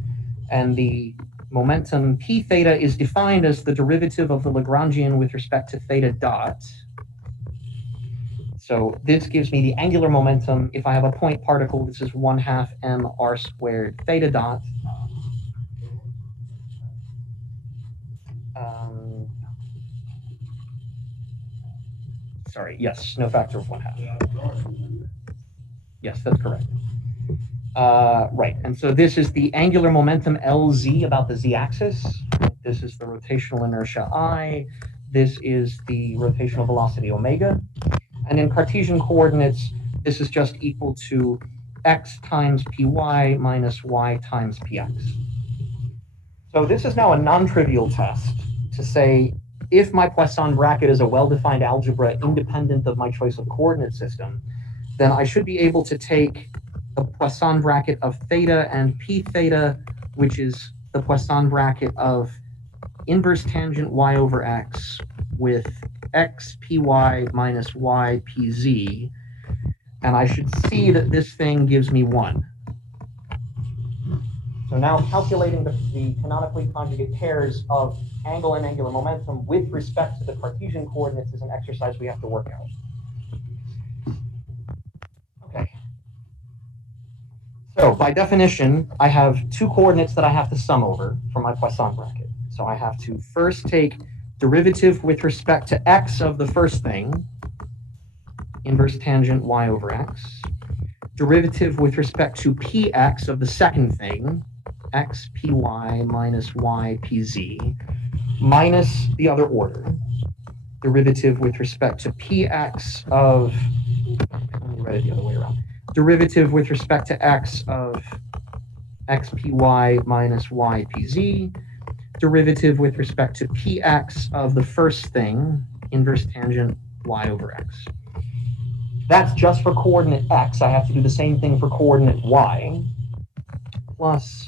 and the momentum p theta is defined as the derivative of the Lagrangian with respect to theta dot. So this gives me the angular momentum. If I have a point particle, this is 1/2 m r squared theta dot. Sorry, yes, no factor of 1/2. Yes, that's correct. Right, and so this is the angular momentum LZ about the z-axis. This is the rotational inertia I. This is the rotational velocity omega. And in Cartesian coordinates, this is just equal to x times py minus y times px. So this is now a non-trivial test to say, if my Poisson bracket is a well-defined algebra independent of my choice of coordinate system, then I should be able to take the Poisson bracket of theta and p theta, which is the Poisson bracket of inverse tangent y over x with x py minus y pz, and I should see that this thing gives me 1. So now calculating the canonically conjugate pairs of angle and angular momentum with respect to the Cartesian coordinates is an exercise we have to work out. Okay. So by definition, I have 2 coordinates that I have to sum over for my Poisson bracket. So I have to first take derivative with respect to x of the first thing, inverse tangent y over x, derivative with respect to px of the second thing, x py minus y pz, minus the other order, derivative with respect to px of, let me write it the other way around, derivative with respect to x of xpy minus y pz, derivative with respect to px of the first thing, inverse tangent y over x. That's just for coordinate x. I have to do the same thing for coordinate y, plus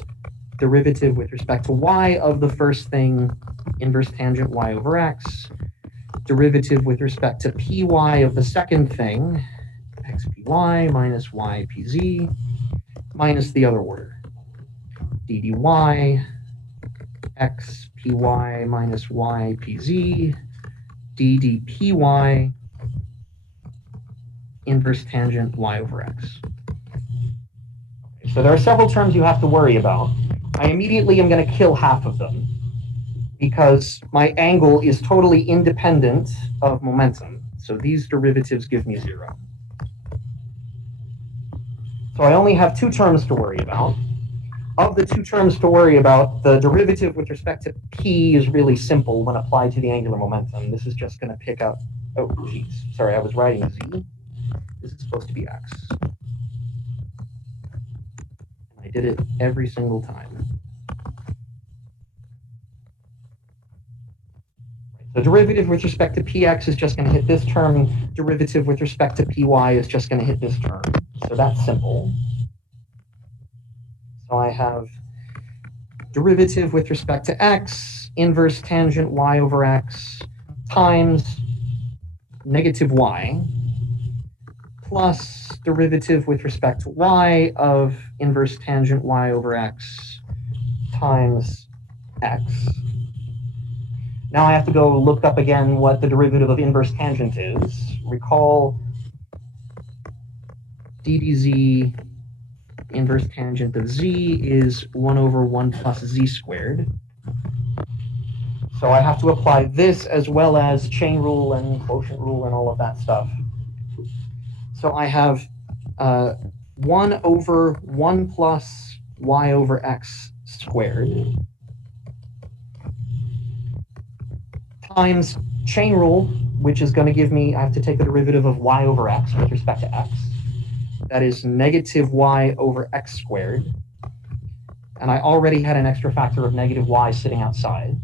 derivative with respect to y of the first thing, inverse tangent y over x, derivative with respect to py of the second thing, xpy minus y pz, minus the other order, ddy xpy minus y pz, ddpy inverse tangent y over x. So there are several terms you have to worry about. I immediately am going to kill half of them because my angle is totally independent of momentum. So these derivatives give me 0. So I only have 2 terms to worry about. Of the 2 terms to worry about, the derivative with respect to p is really simple when applied to the angular momentum. This is just going to pick up, oh, geez, sorry, I was writing z. This is supposed to be x. I did it every single time. The derivative with respect to px is just going to hit this term. Derivative with respect to py is just going to hit this term. So that's simple. So I have derivative with respect to x, inverse tangent y over x, times negative y, plus derivative with respect to y of inverse tangent y over x times x. Now I have to go look up again what the derivative of inverse tangent is. Recall ddz inverse tangent of z is 1 over 1 plus z squared. So I have to apply this as well as chain rule and quotient rule and all of that stuff. So I have 1 over 1 plus y over x squared times chain rule, which is going to give me, I have to take the derivative of y over x with respect to x. That is negative y over x squared. And I already had an extra factor of negative y sitting outside.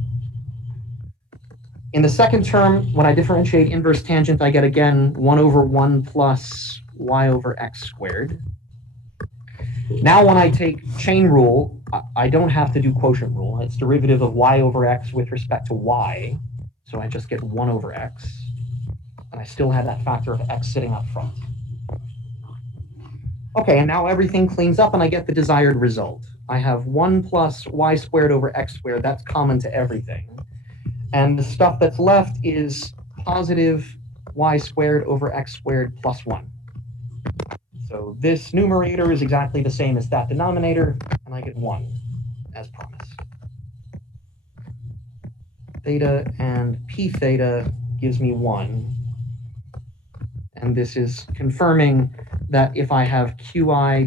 In the second term, when I differentiate inverse tangent, I get again 1 over 1 plus y over x squared. Now when I take chain rule, I don't have to do quotient rule. It's derivative of y over x with respect to y. So I just get 1 over x. And I still have that factor of x sitting up front. Okay, and now everything cleans up and I get the desired result. I have 1 plus y squared over x squared. That's common to everything. And the stuff that's left is positive y squared over x squared plus 1. So this numerator is exactly the same as that denominator, and I get 1, as promised. Theta and p theta gives me 1. And this is confirming that if I have qi,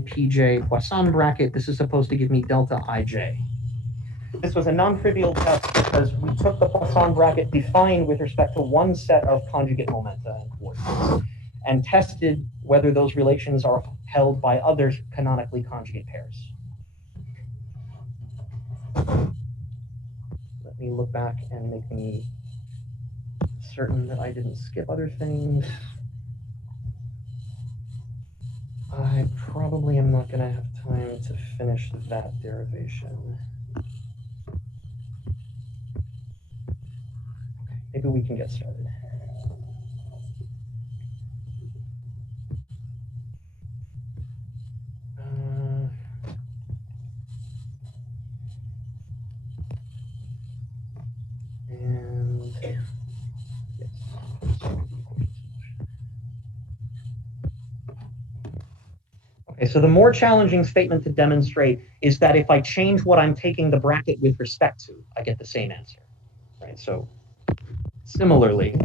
pj, Poisson bracket, this is supposed to give me delta ij. This was a non-trivial test because we took the Poisson bracket defined with respect to one set of conjugate momenta and coordinates and tested whether those relations are held by other canonically conjugate pairs. Let me look back and make me certain that I didn't skip other things. I probably am not going to have time to finish that derivation. Maybe we can get started. And yes. Okay, so the more challenging statement to demonstrate is that if I change what I'm taking the bracket with respect to, I get the same answer, right? So similarly,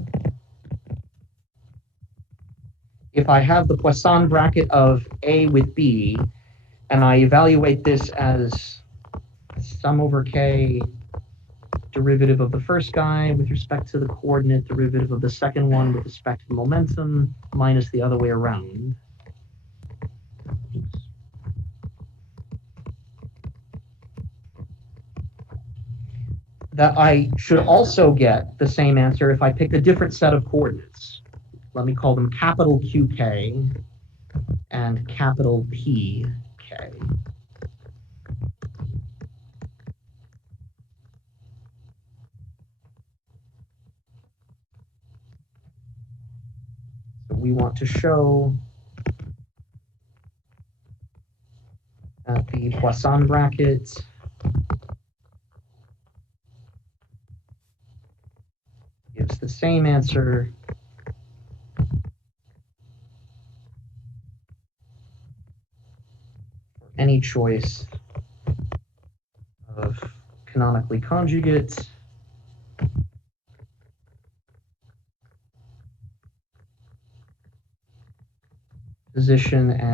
if I have the Poisson bracket of A with B, and I evaluate this as sum over K, derivative of the first guy with respect to the coordinate, derivative of the second one with respect to the momentum, minus the other way around. That I should also get the same answer if I picked a different set of coordinates. Let me call them capital QK and capital PK. So we want to show that the Poisson bracket gives the same answer for any choice of canonically conjugate position and